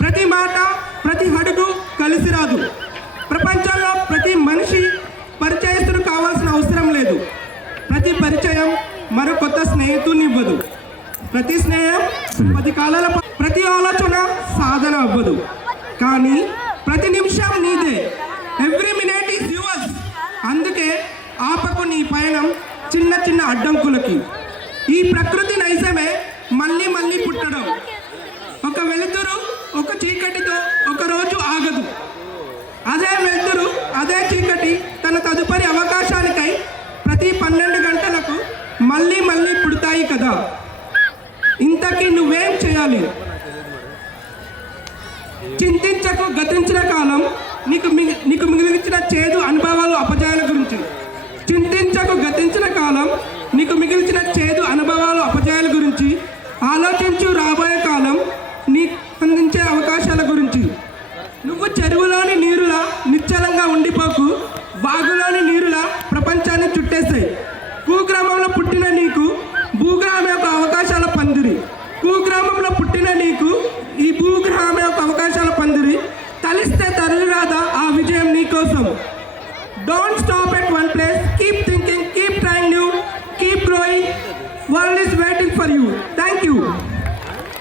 ప్రతి మాట ప్రతి అడుగు కలిసి రాదు. ప్రపంచంలో ప్రతి మనిషి పరిచయస్తుడు కావాల్సిన అవసరం లేదు. ప్రతి పరిచయం మరో కొత్త స్నేహితుని ఇవ్వదు. ప్రతి స్నేహం 10 కాలాల ప్రతి ఆలోచన సాధన అవ్వదు. కానీ ప్రతి నిమిషం నీదే. Every minute is yours. అందుకే ఆపకు నీ పయనం చిన్న చిన్న అడ్డంకులకి. ఈ ప్రకృతి నైజమే మళ్ళీ మళ్ళీ పుట్టడం. ఒక వెలుతురు ఒక చీకటితో ఒక రోజు ఆగదు. అదే వెలుతురు అదే చీకటి తన తదుపరి అవకాశానికై ప్రతి 12 గంటలకు మళ్ళీ మళ్ళీ పుడతాయి కదా. ఇంతకీ నువ్వేం చేయాలి? చింతించకు గతించిన కాలం నీకు మిగిలించిన చేదు అనుభవాలు అపజయాల గురించి. చింతించకు గతించిన కాలం నీకు మిగిల్చిన చేదు అనుభవాలు అపజయాల గురించి. ఆలోచించు రాబోయే కాలం